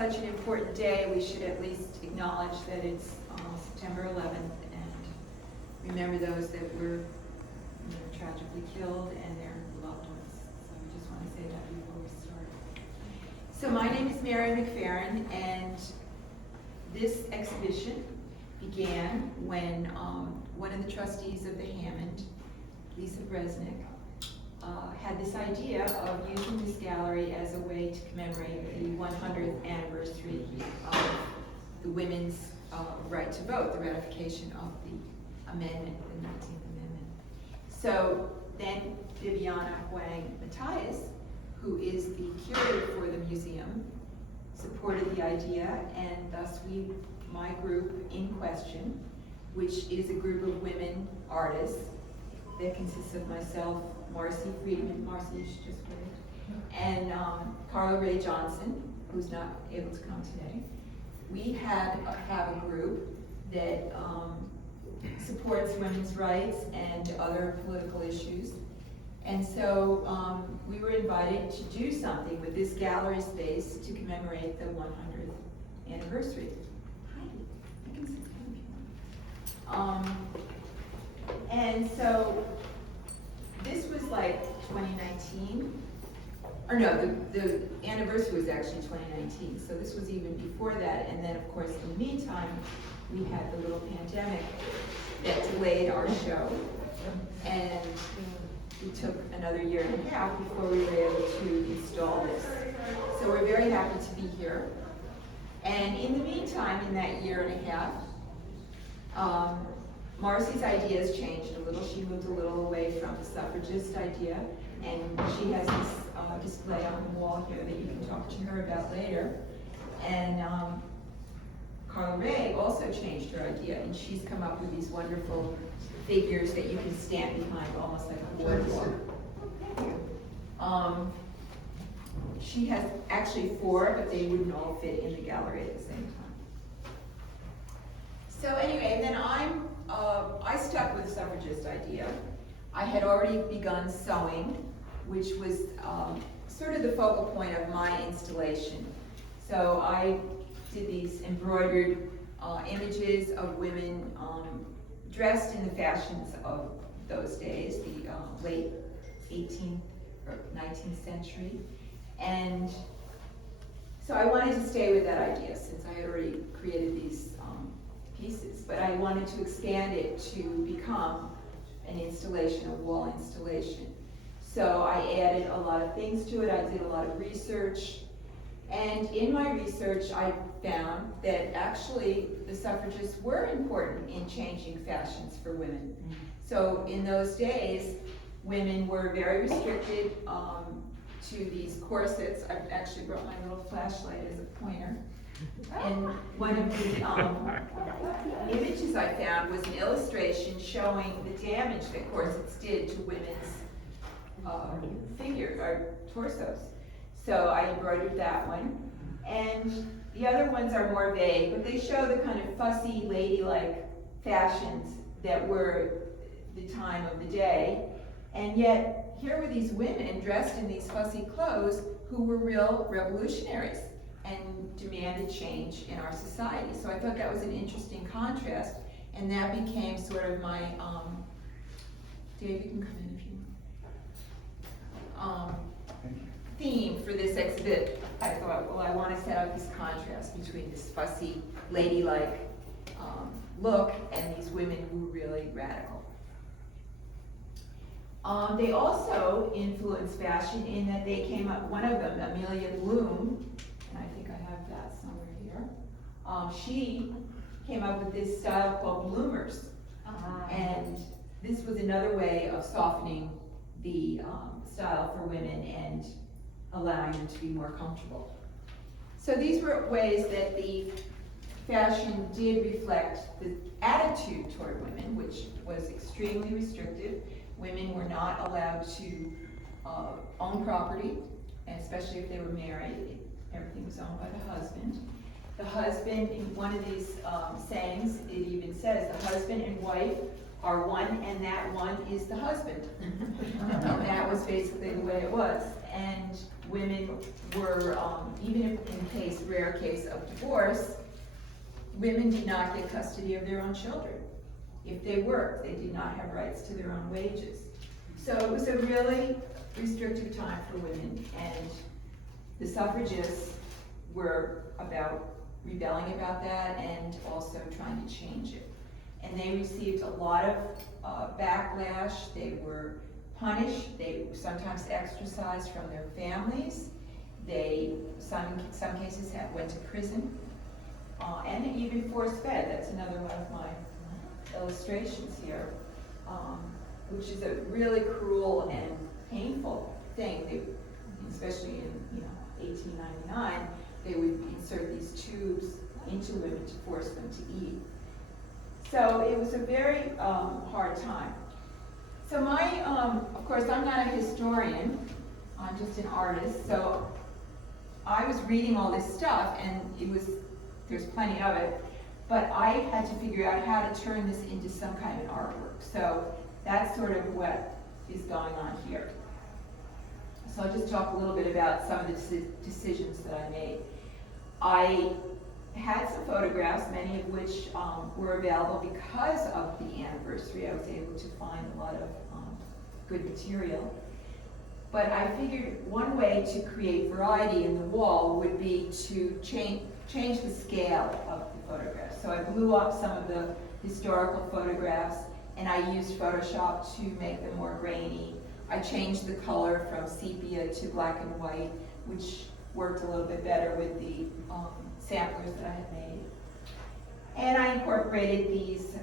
such an important day, we should at least acknowledge that it's September 11th and remember those that were tragically killed and their loved ones. So we just want to say that before we start. So my name is Mary McFerran, and this exhibition began when one of the trustees of the Hammond, Lisa Bresnick, had this idea of using this gallery as a way to commemorate the 100th anniversary of the women's right to vote, the ratification of the amendment, the 19th Amendment. So then Bibiana Huang Matthias, who is the curator for the museum, supported the idea, and thus my group in question, which is a group of women artists that consists of myself, Marcy Friedman, Marcy, you should just wait, and Carla Ray Johnson, who's not able to come today. We have a group that supports women's rights and other political issues. And so we were invited to do something with this gallery space to commemorate the 100th anniversary. Hi, I can sit down if you want. And so this was like 2019, or no, the anniversary was actually 2019, so this was even before that. And then of course in the meantime, we had the little pandemic that delayed our show, and it took another year and a half before we were able to install this. So we're very happy to be here. And in the meantime, in that year and a half, Marcy's ideas changed a little. She moved a little away from the suffragist idea, and she has this display on the wall here that you can talk to her about later. And Carla Ray also changed her idea, and she's come up with these wonderful figures that you can stand behind, almost like a boardwalk. She has actually 4, but they wouldn't all fit in the gallery at the same time. So anyway, then I stuck with the suffragist idea. I had already begun sewing, which was sort of the focal point of my installation. So I did these embroidered images of women dressed in the fashions of those days, the late 18th or 19th century. And so I wanted to stay with that idea since I had already created these pieces, but I wanted to expand it to become an installation, a wall installation. So I added a lot of things to it. I did a lot of research. And in my research, I found that actually the suffragists were important in changing fashions for women. So in those days, women were very restricted to these corsets. I've actually brought my little flashlight as a pointer. And one of the images I found was an illustration showing the damage that corsets did to women's figures or torsos. So I embroidered that one. And the other ones are more vague, but they show the kind of fussy, ladylike fashions that were the time of the day. And yet, here were these women dressed in these fussy clothes who were real revolutionaries and demanded change in our society. So I thought that was an interesting contrast, and that became sort of my, Dave, you can come in if you want. Theme for this exhibit. I thought, well, I want to set up this contrast between this fussy, ladylike look and these women who were really radical. They also influenced fashion in that they came up, one of them, Amelia Bloom, and I think I have that somewhere here, she came up with this style called bloomers. And this was another way of softening the style for women and allowing them to be more comfortable. So these were ways that the fashion did reflect the attitude toward women, which was extremely restrictive. Women were not allowed to own property, and especially if they were married. Everything was owned by the husband. The husband, in one of these sayings, it even says, the husband and wife are one, and that one is the husband. And that was basically the way it was. And women were, even if in rare case of divorce, women did not get custody of their own children. If they worked, they did not have rights to their own wages. So it was a really restrictive time for women, and the suffragists were about rebelling about that and also trying to change it. And they received a lot of backlash. They were punished. They were sometimes ostracized from their families. They, some cases, went to prison, and even force-fed. That's another one of my illustrations here, which is a really cruel and painful thing. They, especially in 1899, they would insert these tubes into women to force them to eat. So it was a very hard time. So my, of course, I'm not a historian, I'm just an artist, so I was reading all this stuff, and there's plenty of it, but I had to figure out how to turn this into some kind of artwork. So that's sort of what is going on here. So I'll just talk a little bit about some of the decisions that I made. I had some photographs, many of which were available because of the anniversary. I was able to find a lot of good material. But I figured one way to create variety in the wall would be to change the scale of the photographs. So I blew up some of the historical photographs, and I used Photoshop to make them more grainy. I changed the color from sepia to black and white, which worked a little bit better with the samplers that I had made. And I incorporated these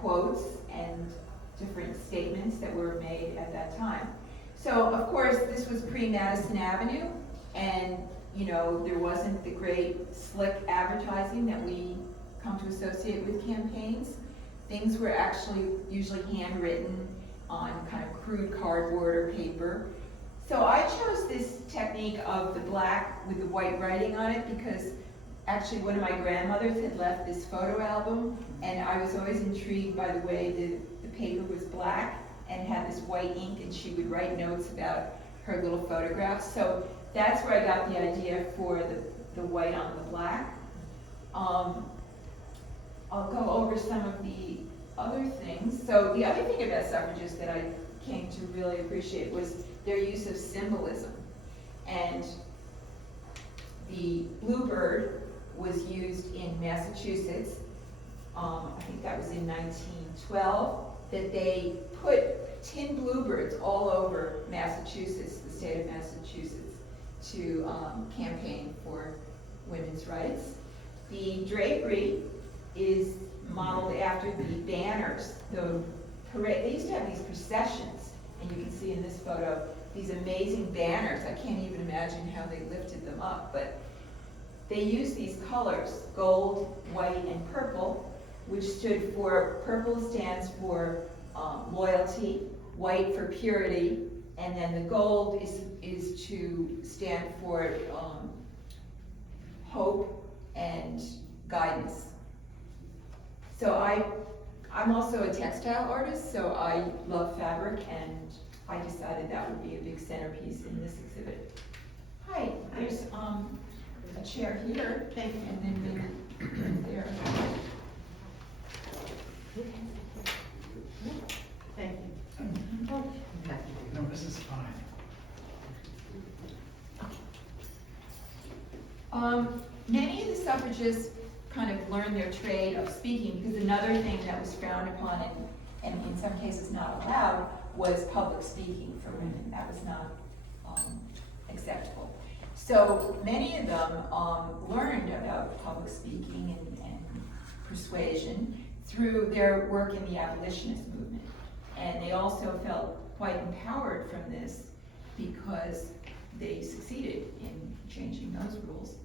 quotes and different statements that were made at that time. So, of course, this was pre-Madison Avenue, and there wasn't the great slick advertising that we come to associate with campaigns. Things were actually usually handwritten on kind of crude cardboard or paper. So I chose this technique of the black with the white writing on it because actually one of my grandmothers had left this photo album, and I was always intrigued by the way the paper was black and had this white ink, and she would write notes about her little photographs. So that's where I got the idea for the white on the black. I'll go over some of the other things. So the other thing about suffragists that I came to really appreciate was their use of symbolism. And the bluebird was used in Massachusetts. I think that was in 1912, that they put tin bluebirds all over Massachusetts, the state of Massachusetts, to campaign for women's rights. The drapery is modeled after the banners. They used to have these processions, and you can see in this photo these amazing banners. I can't even imagine how they lifted them up, but they used these colors, gold, white, and purple, which stood for, purple stands for loyalty, white for purity, and then the gold is to stand for hope and guidance. So I'm also a textile artist, so I love fabric, and I decided that would be a big centerpiece in this exhibit. Hi, there's a chair here, and then maybe there. Thank you. No, this is fine. Many of the suffragists kind of learned their trade of speaking, because another thing that was frowned upon and in some cases not allowed was public speaking for women. That was not acceptable. So many of them learned about public speaking and persuasion through their work in the abolitionist movement. And they also felt quite empowered from this because they succeeded in changing those rules.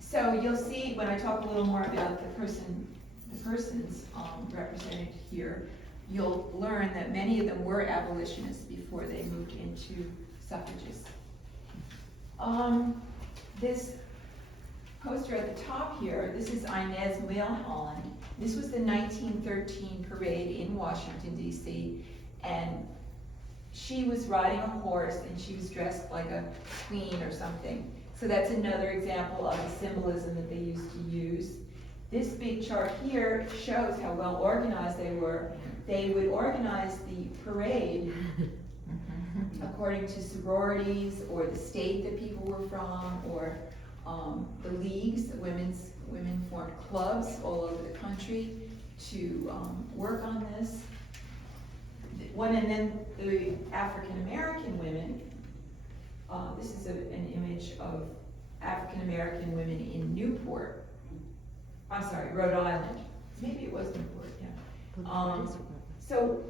So you'll see when I talk a little more about the persons represented here, you'll learn that many of them were abolitionists before they moved into suffragists. This poster at the top here, this is Inez Milholland. This was the 1913 parade in Washington, D.C., and she was riding a horse and she was dressed like a queen or something. So that's another example of the symbolism that they used to use. This big chart here shows how well organized they were. They would organize the parade according to sororities or the state that people were from, or the leagues. Women formed clubs all over the country to work on this. And then the African American women. This is an image of African American women in Newport. I'm sorry, Rhode Island. Maybe it was Newport, yeah. So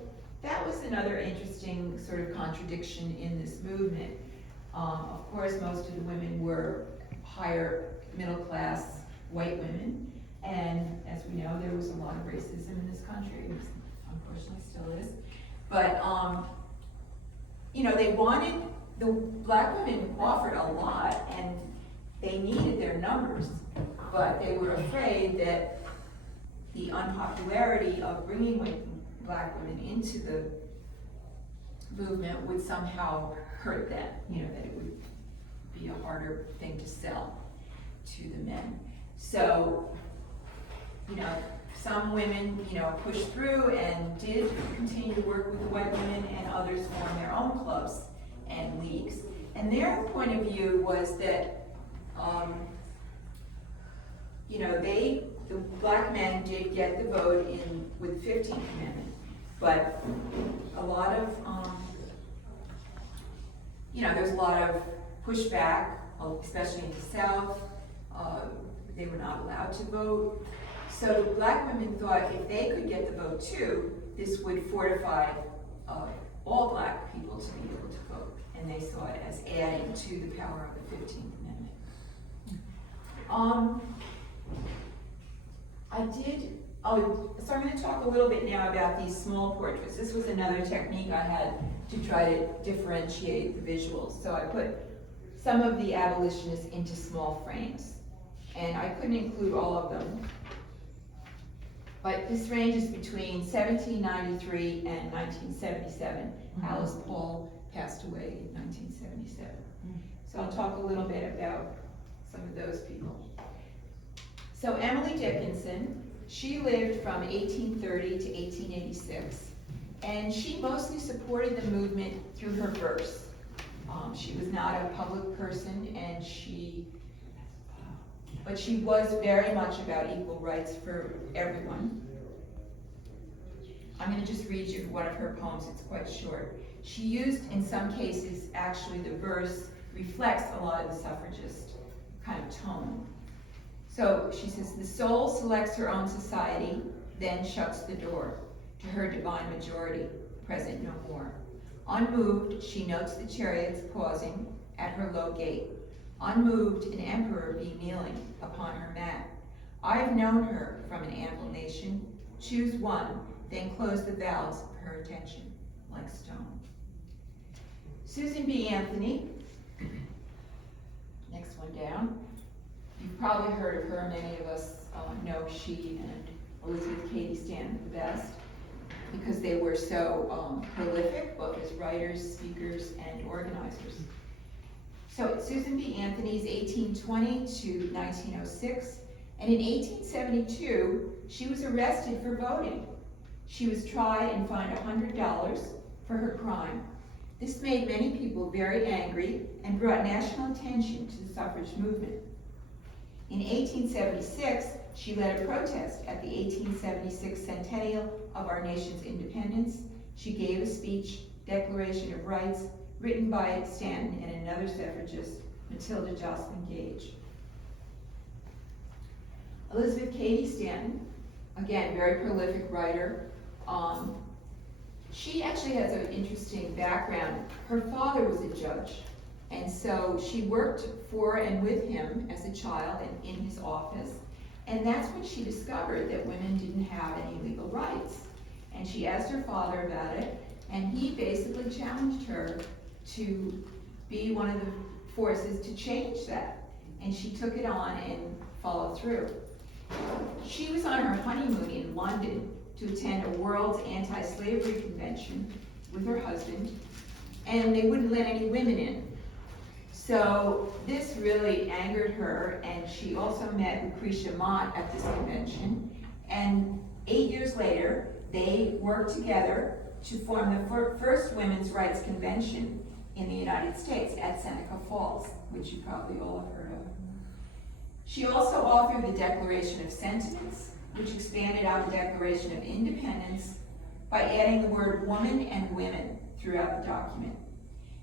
that was another interesting sort of contradiction in this movement. Of course, most of the women were higher middle class white women, and as we know, there was a lot of racism in this country. Unfortunately, still is. But the black women offered a lot, and they needed their numbers, but they were afraid that the unpopularity of bringing black women into the movement would somehow hurt them, that it would be a harder thing to sell to the men. So, some women, pushed through and did continue to work with the white women, and others formed their own clubs and leagues. And their point of view was that, the black men did get the vote in with the 15th Amendment, but a lot of, there's a lot of pushback, especially in the South. They were not allowed to vote. So the black women thought if they could get the vote too, this would fortify all black people to be able to vote. And they saw it as adding to the power of the 15th Amendment. So I'm going to talk a little bit now about these small portraits. This was another technique I had to try to differentiate the visuals. So I put some of the abolitionists into small frames. And I couldn't include all of them. But this ranges between 1793 and 1977. Alice Paul passed away in 1977. So I'll talk a little bit about some of those people. So Emily Dickinson, she lived from 1830 to 1886, and she mostly supported the movement through her verse. She was not a public person, but she was very much about equal rights for everyone. I'm going to just read you one of her poems. It's quite short. She used, in some cases, actually the verse reflects a lot of the suffragist kind of tone. So she says, the soul selects her own society, then shuts the door to her divine majority, present no more. Unmoved, she notes the chariots pausing at her low gate. Unmoved, an emperor be kneeling upon her mat. I've known her from an ample nation. Choose one, then close the valves of her attention like stone. Susan B. Anthony, next one down. You've probably heard of her. Many of us know she and Elizabeth Cady Stanton the best because they were so prolific, both as writers, speakers, and organizers. So Susan B. Anthony's 1820 to 1906, and in 1872, she was arrested for voting. She was tried and fined $100 for her crime. This made many people very angry and brought national attention to the suffrage movement. In 1876, she led a protest at the 1876 centennial of our nation's independence. She gave a speech, Declaration of Rights, written by Stanton and another suffragist, Matilda Jocelyn Gage. Elizabeth Cady Stanton, again, very prolific writer. She actually has an interesting background. Her father was a judge, and so she worked for and with him as a child and in his office. And that's when she discovered that women didn't have any legal rights. And she asked her father about it, and he basically challenged her to be one of the forces to change that. And she took it on and followed through. She was on her honeymoon in London to attend a World's Anti-Slavery Convention with her husband, and they wouldn't let any women in. So this really angered her, and she also met Lucretia Mott at this convention. And 8 years later, they worked together to form the first women's rights convention in the United States at Seneca Falls, which you probably all have heard of. She also authored the Declaration of Sentiments, which expanded on the Declaration of Independence by adding the word woman and women throughout the document.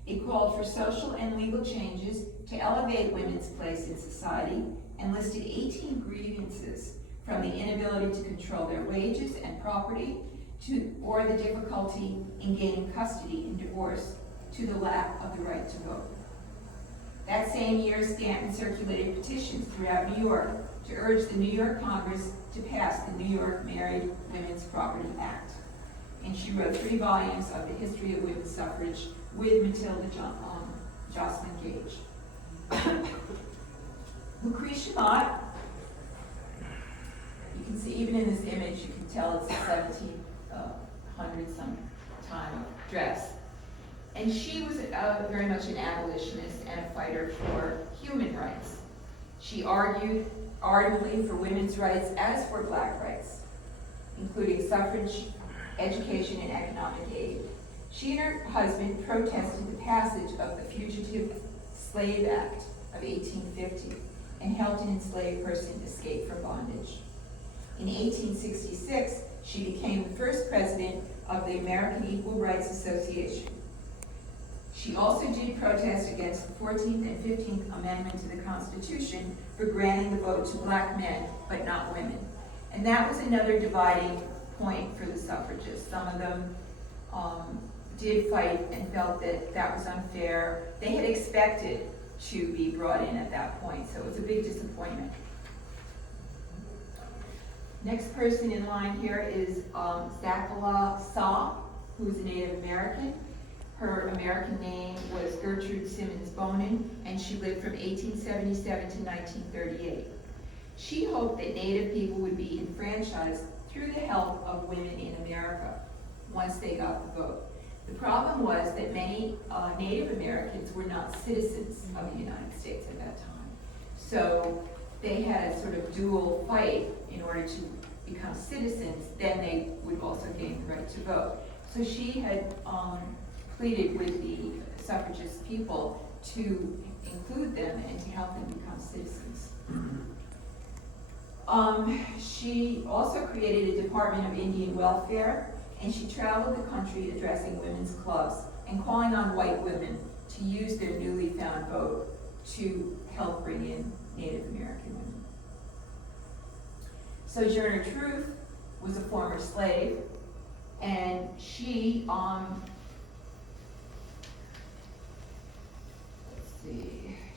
It called for social and legal changes to elevate women's place in society and listed 18 grievances, from the inability to control their wages and property or the difficulty in gaining custody in divorce to the lack of the right to vote. That same year, Stanton circulated petitions throughout New York to urge the New York Congress to pass the New York Married Women's Property Act. And she wrote 3 volumes of the History of Women's Suffrage with Matilda Jocelyn Gage. Lucretia Mott, you can see even in this image, you can tell it's a 1700 some time dress. And she was very much an abolitionist and a fighter for human rights. She argued ardently for women's rights as for black rights, including suffrage, education, and economic aid. She and her husband protested the passage of the Fugitive Slave Act of 1850 and helped an enslaved person escape from bondage. In 1866, she became the first president of the American Equal Rights Association. She also did protest against the 14th and 15th Amendment to the Constitution for granting the vote to black men, but not women. And that was another dividing point for the suffragists. Some of them did fight and felt that that was unfair. They had expected to be brought in at that point, so it was a big disappointment. Next person in line here is Zachala Saw, who is a Native American. Her American name was Gertrude Simmons Bonin, and she lived from 1877 to 1938. She hoped that Native people would be enfranchised through the help of women in America once they got the vote. The problem was that many Native Americans were not citizens of the United States at that time. So they had a sort of dual fight in order to become citizens, then they would also gain the right to vote. So she had pleaded with the suffragist people to include them and to help them become citizens. She also created a Department of Indian Welfare, and she traveled the country addressing women's clubs and calling on white women to use their newly found vote to help bring in Native American women. Sojourner Truth was a former slave, and she,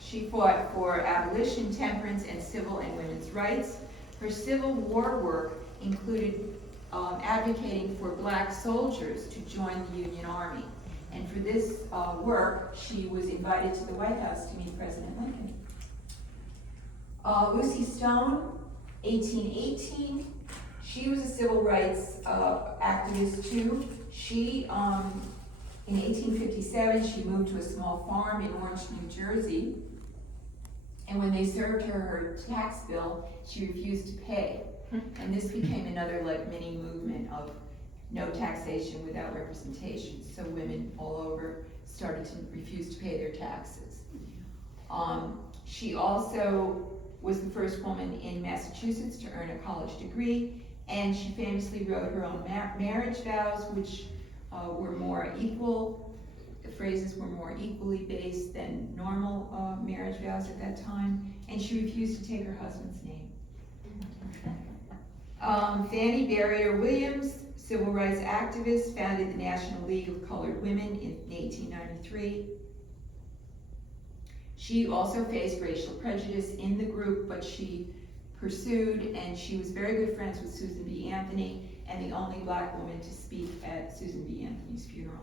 she fought for abolition, temperance, and civil and women's rights. Her Civil War work included advocating for black soldiers to join the Union Army. And for this work, she was invited to the White House to meet President Lincoln. Lucy Stone, 1818. She was a civil rights activist too. She, in 1857, she moved to a small farm in Orange, New Jersey. And when they served her tax bill, she refused to pay. And this became another like mini movement of no taxation without representation. So women all over started to refuse to pay their taxes. She also was the first woman in Massachusetts to earn a college degree, and she famously wrote her own marriage vows, which were more equal. The phrases were more equally based than normal marriage vows at that time, and she refused to take her husband's name. Fannie Barrier Williams, civil rights activist, founded the National League of Colored Women in 1893. She also faced racial prejudice in the group, but she pursued, and she was very good friends with Susan B. Anthony, and the only black woman to speak at Susan B. Anthony's funeral.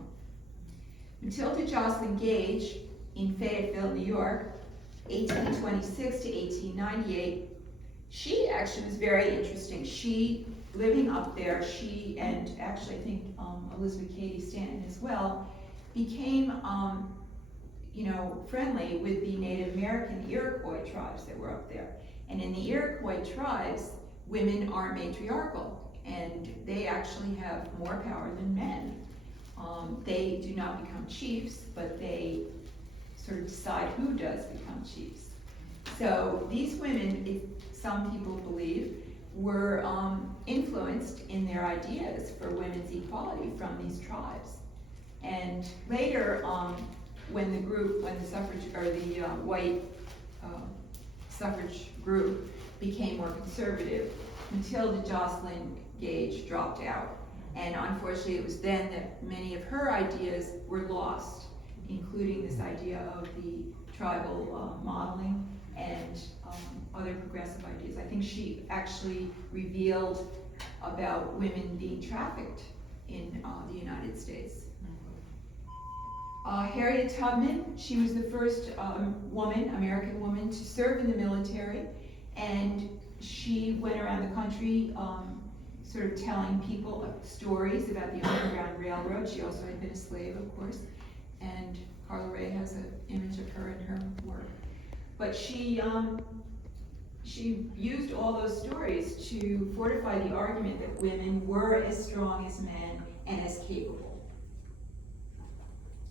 Matilda Jocelyn Gage in Fayetteville, New York, 1826 to 1898. She actually was very interesting. She, living up there, she and actually I think Elizabeth Cady Stanton as well, became, friendly with the Native American Iroquois tribes that were up there. And in the Iroquois tribes, women are matriarchal, and they actually have more power than men. They do not become chiefs, but they sort of decide who does become chiefs. So these women, some people believe, were influenced in their ideas for women's equality from these tribes. And later, when the white suffrage group became more conservative, Matilda Jocelyn Gage dropped out. And unfortunately, it was then that many of her ideas were lost, including this idea of the tribal modeling and other progressive ideas. I think she actually revealed about women being trafficked in the United States. Harriet Tubman, she was the first American woman to serve in the military, and she went around the country sort of telling people stories about the Underground Railroad. She also had been a slave, of course, and Carla Ray has an image of her in her work. But she used all those stories to fortify the argument that women were as strong as men and as capable.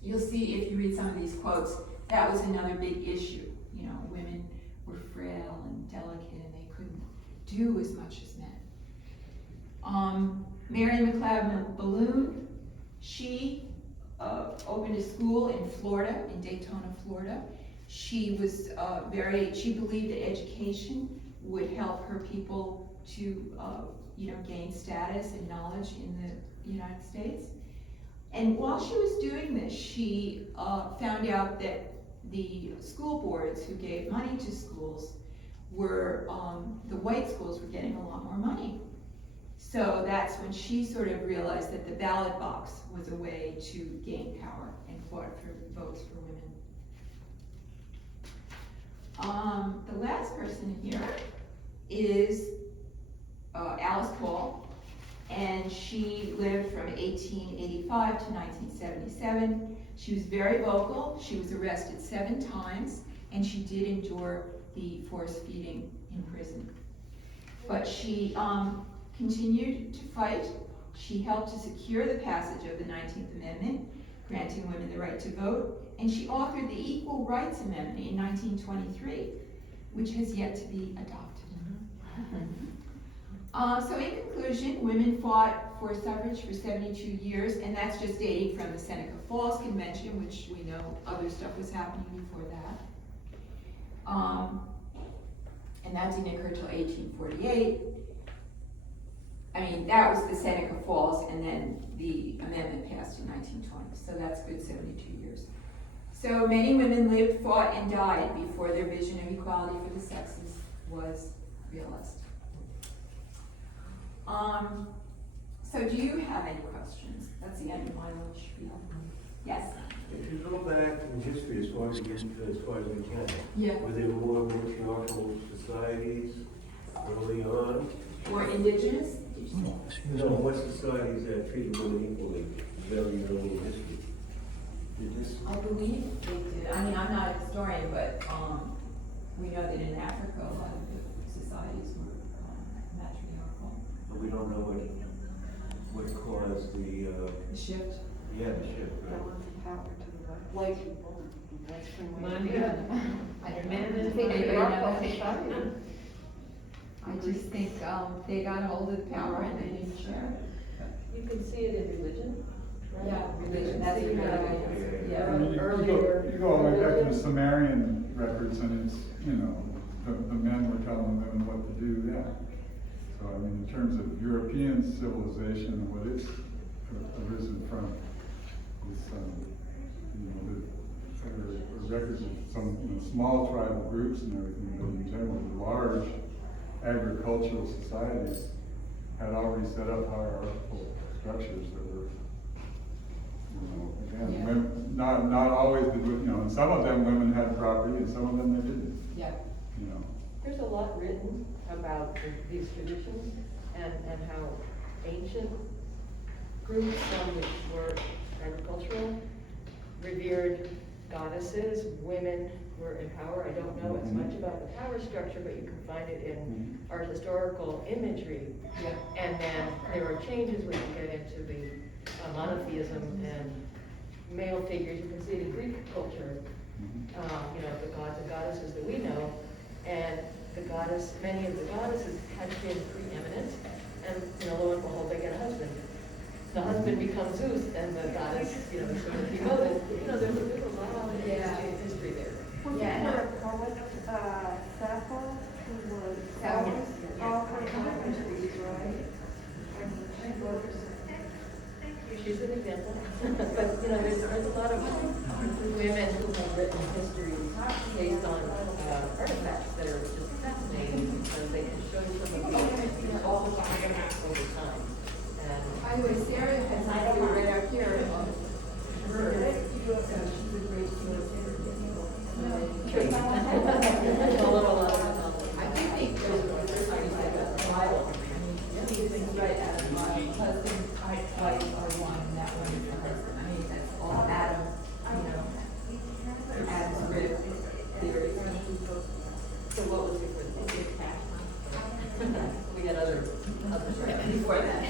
You'll see if you read some of these quotes, that was another big issue. Women were frail and delicate and they couldn't do as much as men. Marion McLeod Balloon, she opened a school in Florida, in Daytona, Florida. She was she believed that education would help her people to, gain status and knowledge in the United States. And while she was doing this, she found out that the school boards who gave money to schools were, the white schools were getting a lot more money. So that's when she sort of realized that the ballot box was a way to gain power and fought for votes for women. The last person here is Alice Paul, and she lived from 1885 to 1977. She was very vocal. She was arrested 7 times, and she did endure the forced feeding in prison. But she continued to fight. She helped to secure the passage of the 19th Amendment, granting women the right to vote, and she authored the Equal Rights Amendment in 1923, which has yet to be adopted. So in conclusion, women fought for suffrage for 72 years, and that's just dating from the Seneca Falls Convention, which we know other stuff was happening before that. And that didn't occur till 1848. I mean, that was the Seneca Falls, and then the amendment passed in 1920, so that's a good 72 years. So many women lived, fought, and died before their vision of equality for the sexes was realized. So do you have any questions? That's the end of my little spiel. Yes? If you go back in history as far as we can, Yeah. were there more matriarchal societies early on? Or indigenous? Did you say? No, what societies that treated women equally very early in history? Did this? I believe they did. I mean, I'm not a historian, but we know that in Africa, a lot of the societies were matriarchal. But we don't know what caused the shift. Yeah, the shift, right? Power to the white people. Western way. Money. I don't know. I just think they got hold of the power and they didn't share it. You can see it in religion. Right? Yeah, religion, that's See a good how- idea. Yeah, I mean, earlier. you go all the way back to the Sumerian records, and it's, the men were telling the women what to do then. So, I mean, in terms of European civilization and what it's arisen from, is, the records of some small tribal groups and everything, but in general, the large agricultural societies had already set up hierarchical structures that were, again, Yeah. women, not always did, and some of them women had property and some of them they didn't, Yeah. There's a lot written about these traditions and how ancient groups, some which were agricultural, revered goddesses, women were in power. I don't know as much about the power structure, but you can find it in art historical imagery. And then there are changes when you get into the monotheism and male figures. You can see it in Greek culture, the gods and goddesses that we know. And many of the goddesses had been preeminent, and lo and behold, they get a husband. The husband becomes Zeus, and the goddess, sort of demoted. There's a lot of history there. Was Yeah, there a poet, Sept, who was always offered embroideries, right? I mean, she was. She's an example. But, there's a lot of women who have written histories based on artifacts that are just fascinating because they can show you some of the all the over time. And By the way, Sarah has not been right up here. Her, so she's a great source. I do think there's a first time you said about the Bible. I mean, things right out of the Bible. Husband, wife are one, and that one is the husband. I mean, that's all Adam, Adam's rib theory. so what was your first name? We had other Before that.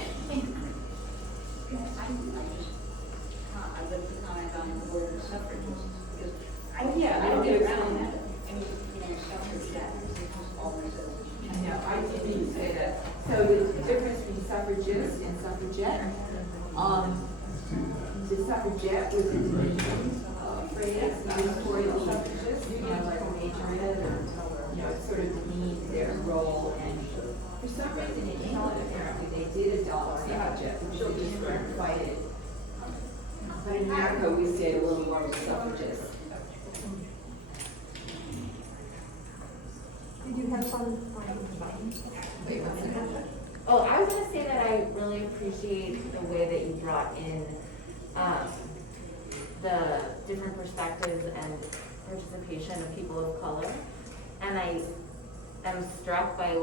I'd like to comment on the word suffragists, because Oh, yeah, I don't get get around around that. that. I mean, suffragettes, it's just always I know, I didn't mean to say that. So the difference between suffragist and suffragette, the suffragette was a phrase, the Victorian suffragist, like majorette, or, it sort of demeaned their role, and for some reason in England, apparently, they did adopt suffragette, which they just weren't quite it. But in America, we say a little more suffragist. Did you have fun? Wait, one second. Oh, I was gonna say that I really appreciate the way that you brought in, the different perspectives and participation of people of color. And I am struck by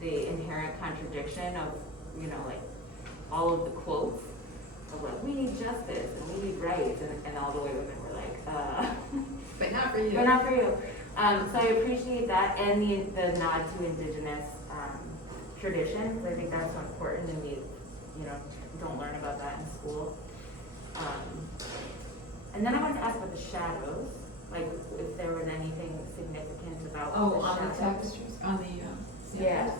the inherent contradiction of, all of the quotes of we need justice and we need rights and all the way women were But not for you. but not for you. So I appreciate that and the nod to indigenous tradition, because I think that's so important and we, don't learn about that in school. And then I wanted to ask about the shadows, if there was anything significant about Oh, the on the shadows. tapestries, on the, Yeah.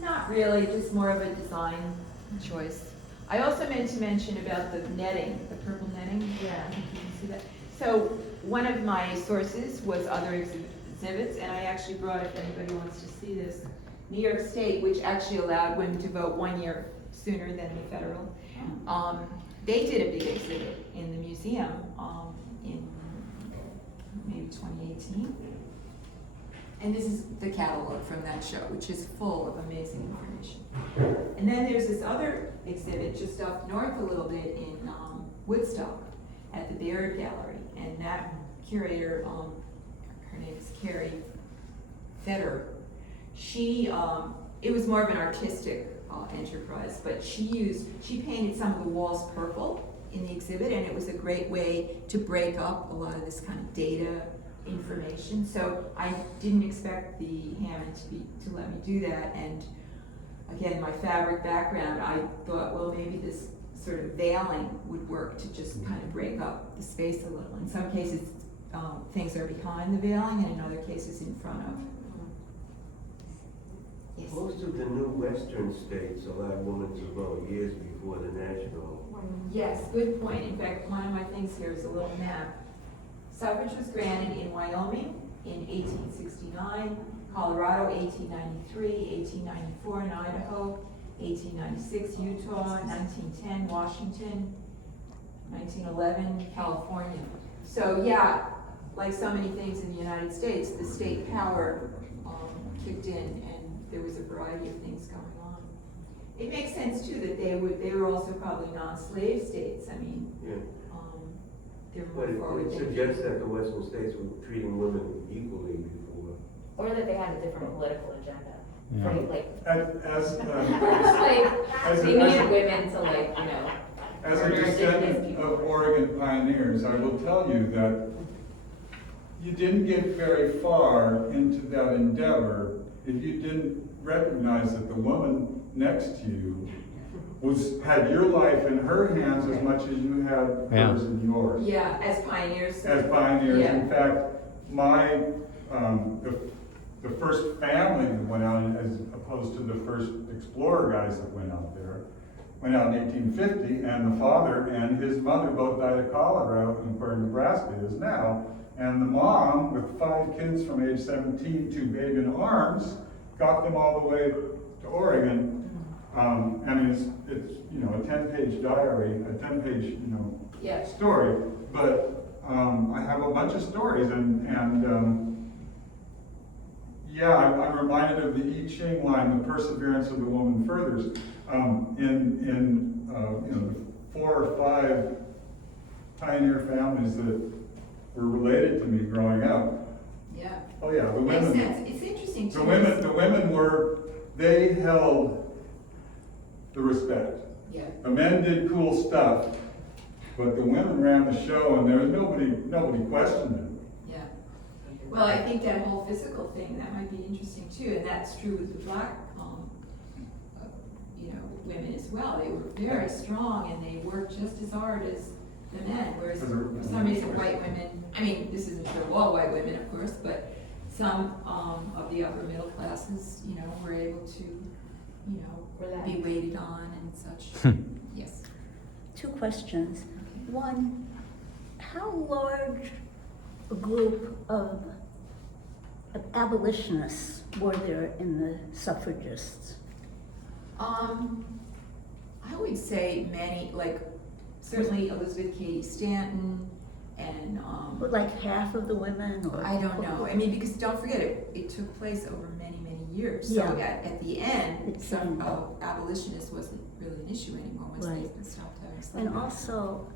Not really, just more of a design choice. I also meant to mention about the netting, the purple netting. Yeah. I think you can see that. So one of my sources was other exhibits, and I actually brought, if anybody wants to see this, New York State, which actually allowed women to vote 1 year sooner than the federal. They did a big exhibit in the museum in maybe 2018. And this is the catalog from that show, which is full of amazing information. And then there's this other exhibit just up north a little bit in Woodstock at the Baird Gallery. And that curator, her name is Carrie Federer, she, it was more of an artistic enterprise, but she painted some of the walls purple in the exhibit, and it was a great way to break up a lot of this kind of data information. So I didn't expect the Hammond to let me do that, and again, my fabric background, I thought, well, maybe this sort of veiling would work to just kind of break up the space a little. In some cases, things are behind the veiling, and in other cases, in front of. Yes. Most of the new western states allowed women to vote years before the national. Yes, good point. In fact, one of my things here is a little map. Suffrage was granted in Wyoming in 1869, Colorado 1893, 1894 in Idaho, 1896 Utah, 1910 Washington, 1911 California. So yeah, like so many things in the United States, the state power kicked in, and there was a variety of things going on. It makes sense too that they were also probably non-slave states. I mean, Yeah. they're more But forward it thinking. suggests that the western states were treating women equally before. Or that they had a different political agenda. Yeah. Right, As they needed women to As Or a indigenous descendant people. of Oregon pioneers, I will tell you that you didn't get very far into that endeavor if you didn't recognize that the woman next to you had your life in her hands as much as you had hers in yours. Yeah, as pioneers. As pioneers. Yeah. In fact, the first family that went out, as opposed to the first explorer guys that went out there, went out in 1850, and the father and his mother both died of cholera where Nebraska is now. And the mom, with 5 kids from age 17 to babe in arms, got them all the way to Oregon. I mean, it's a 10-page diary, a 10-page Yeah. story. But I have a bunch of stories, and I'm reminded of the I Ching line, "The perseverance of the woman furthers." In the 4 or 5 pioneer families that were related to me growing up. Yeah. Oh yeah, the Makes women. sense. It's interesting too. The women they held the respect. Yeah. The men did cool stuff, but the women ran the show, and there was nobody questioned it. Yeah. Well, I think that whole physical thing, that might be interesting too, and that's true with the black, women as well. They were very strong and they worked just as hard as the men, whereas for some reason white women, I mean, this isn't true of all white women, of course, but some of the upper middle classes, were able to, be waited on and such. Yes. 2 questions. One, how large a group of abolitionists were there in the suffragists? I would say many, certainly Elizabeth Cady Stanton and, Like half of the women, or? I don't know. I mean, because don't forget, it took place over many, many years. So Yeah. at the end, It's some- abolitionist wasn't really an issue anymore once Right. they stopped having And slavery. also,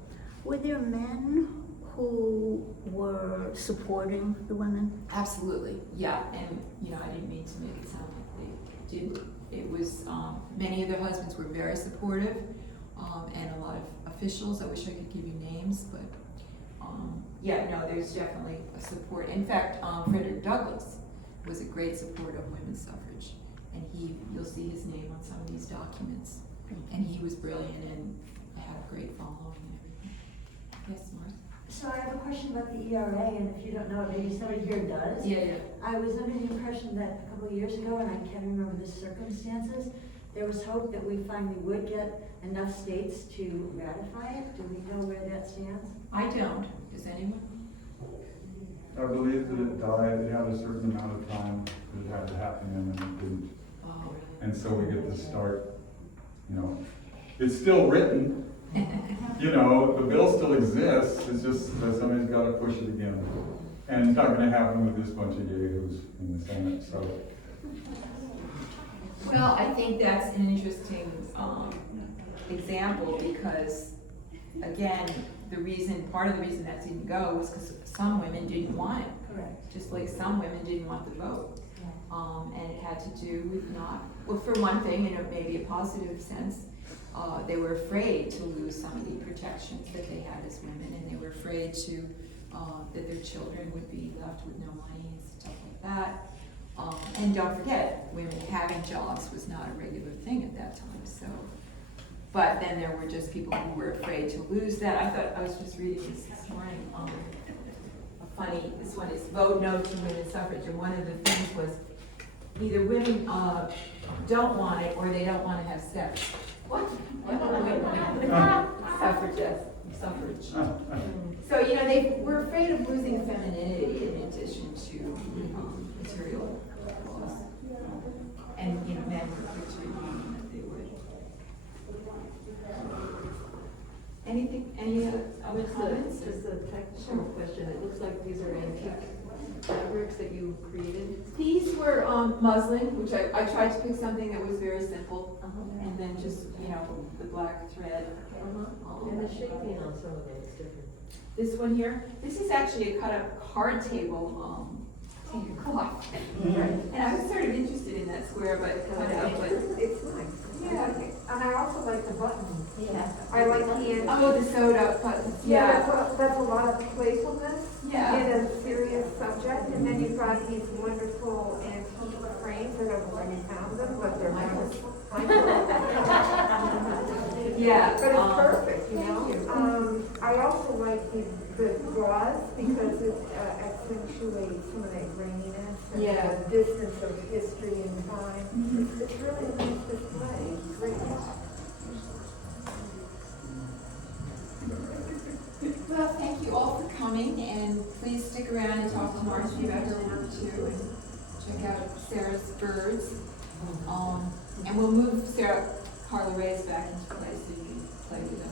were there men who were supporting the women? Absolutely, yeah, and, I didn't mean to make it sound like they didn't. It was, many of their husbands were very supportive, and a lot of officials, I wish I could give you names, but, there's definitely a support. In fact, Frederick Douglass was a great supporter of women's suffrage, and you'll see his name on some of these documents, and he was brilliant and had a great following and everything. Yes, Martha? So I have a question about the ERA, and if you don't know, maybe somebody here does. Yeah. I was under the impression that a couple of years ago, and I can't remember the circumstances, there was hope that we finally would get enough states to ratify it. Do we know where that stands? I don't. Does anyone? I believe that it died. It had a certain amount of time that it had to happen in, and it didn't. Oh, really? And so we get to start, it's still written. The bill still exists. It's just that somebody's got to push it again. And it's not going to happen with this bunch of yahoos in the Senate, so. Well, I think that's an interesting example because, again, part of the reason that didn't go was because some women didn't want it. Correct. Just like some women didn't want the vote. And it had to do with for one thing, in maybe a positive sense, they were afraid to lose some of the protections that they had as women, and they were afraid that their children would be left with no money and stuff like that. And don't forget, women having jobs was not a regular thing at that time, so. But then there were just people who were afraid to lose that. I was just reading this morning, this one is vote no to women's suffrage, and one of the things was either women don't want it or they don't want to have sex. What? Suffrage. So, they were afraid of losing femininity in addition to material laws. And, men were quick to remind that they would. Any other comments? Just a technical question. It looks like these are antique fabrics that you created. These were muslin, which I tried to pick something that was very simple, and then just, the black thread. And the shaping on some of it is different. This one here, this is actually a cut-up card table cloth. And I was sort of interested in that square, but cut out, but It's nice. yeah. And I also like the buttons. Yeah. I like the But it's perfect, you Thank you. know? I also like the gauze because it accentuates some of that graininess and Yeah. the distance of history and time. It's really a nice display. Great. Well, thank you all for coming, and please stick around and talk to Marcy about her work too, and check out Sarah's birds. And we'll move Sarah Carla Reyes back into place so you can play with them.